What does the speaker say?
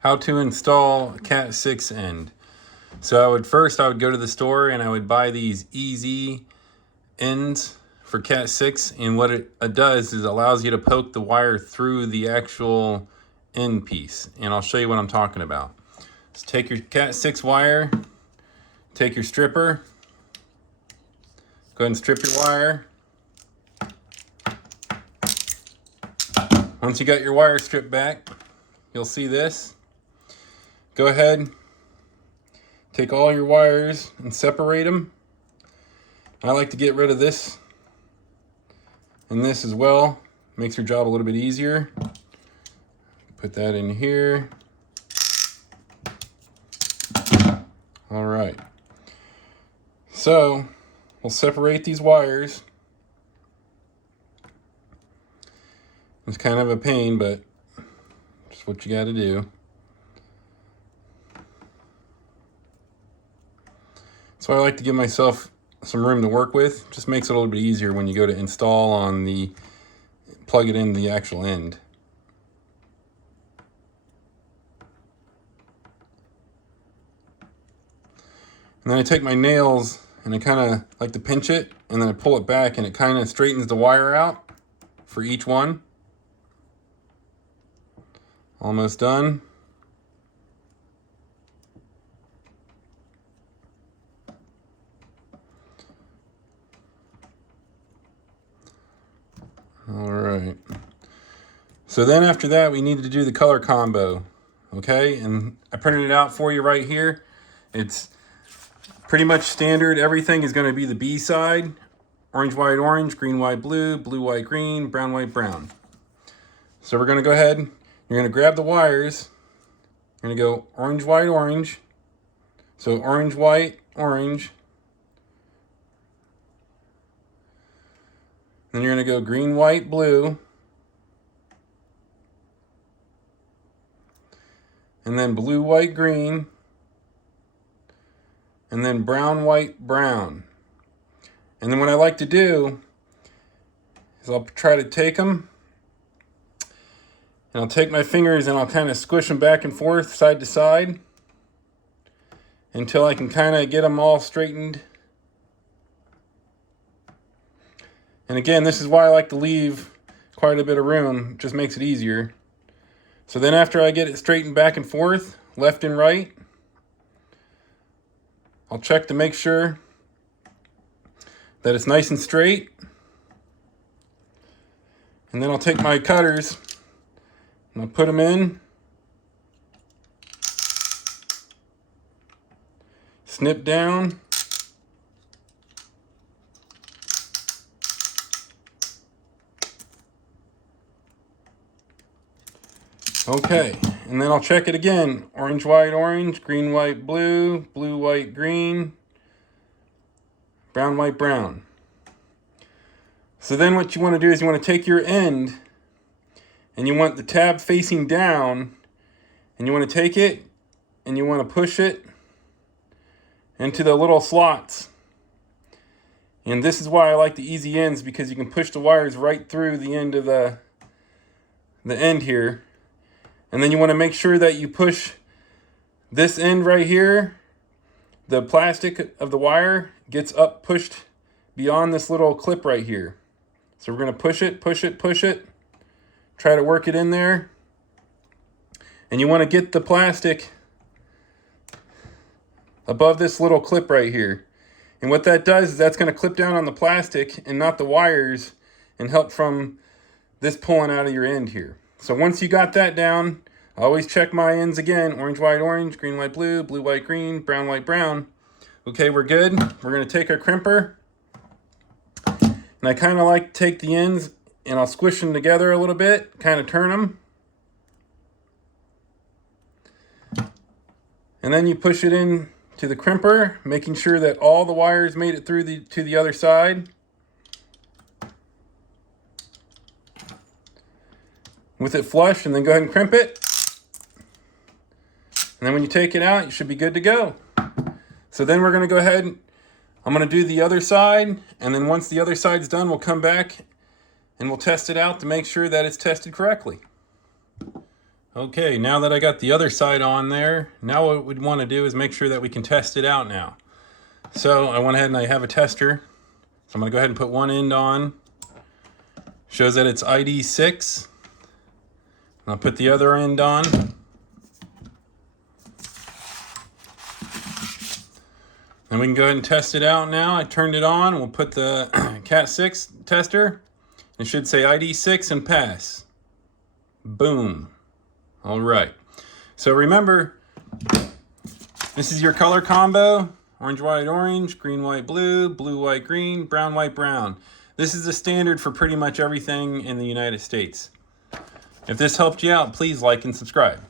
How to install cat6 end. So I would go to the store and I would buy these easy ends for cat6, and what it does is it allows you to poke the wire through the actual end piece, and I'll show you what I'm talking about. So take your cat6 wire, take your stripper, go ahead and strip your wire. Once you got your wire stripped back, you'll see this. Go ahead, take all your wires and separate them. I like to get rid of this and this as well. Makes your job a little bit easier. Put that in here. All right. So we'll separate these wires. It's kind of a pain, but just what you got to do. So I like to give myself some room to work with. Just makes it a little bit easier when you go to install on the, plug it in the actual end. And then I take my nails and I kind of like to pinch it, and then I pull it back and it kind of straightens the wire out for each one. Almost done. All right. So then after that, we need to do the color combo. Okay, and I printed it out for you right here. It's pretty much standard. Everything is going to be the B side. Orange, white, orange, green, white, blue, blue, white, green, brown, white, brown. So we're going to go ahead. You're going to grab the wires. You're going to go orange, white, orange. So orange, white, orange. Then you're going to go green, white, blue. And then blue, white, green. And then brown, white, brown. And then what I like to do is I'll try to take them, and I'll take my fingers and I'll kind of squish them back and forth, side to side, until I can kind of get them all straightened. And again, this is why I like to leave quite a bit of room. It just makes it easier. So then after I get it straightened back and forth, left and right, I'll check to make sure that it's nice and straight. And then I'll take my cutters and I'll put them in. Snip down. Okay, and then I'll check it again. Orange, white, orange, green, white, blue, blue, white, green, brown, white, brown. So then what you want to do is you want to take your end and you want the tab facing down, and you want to take it and you want to push it into the little slots. And this is why I like the easy ends, because you can push the wires right through the end of the end here. And then you want to make sure that you push this end right here. The plastic of the wire gets up, pushed beyond this little clip right here. So we're going to push it, push it, push it. Try to work it in there. And you want to get the plastic above this little clip right here. And what that does is that's going to clip down on the plastic and not the wires, and help from this pulling out of your end here. So once you got that down, I always check my ends again. Orange, white, orange, green, white, blue, blue, white, green, brown, white, brown. Okay, we're good. We're going to take our crimper. And I kind of like to take the ends and I'll squish them together a little bit, kind of turn them. And then you push it in to the crimper, making sure that all the wires made it through to the other side. With it flush, and then go ahead and crimp it. And then when you take it out, you should be good to go. So then we're going to go ahead and I'm going to do the other side, and then once the other side's done, we'll come back and we'll test it out to make sure that it's tested correctly. Okay, now that I got the other side on there, now what we'd want to do is make sure that we can test it out now. So I went ahead and I have a tester. So I'm going to go ahead and put one end on. Shows that it's ID 6. I'll put the other end on. And we can go ahead and test it out now. I turned it on. We'll put the cat6 tester. It should say ID 6 and pass. Boom. All right. So remember, this is your color combo. Orange, white, orange, green, white, blue, blue, white, green, brown, white, brown. This is the standard for pretty much everything in the United States. If this helped you out, please like and subscribe.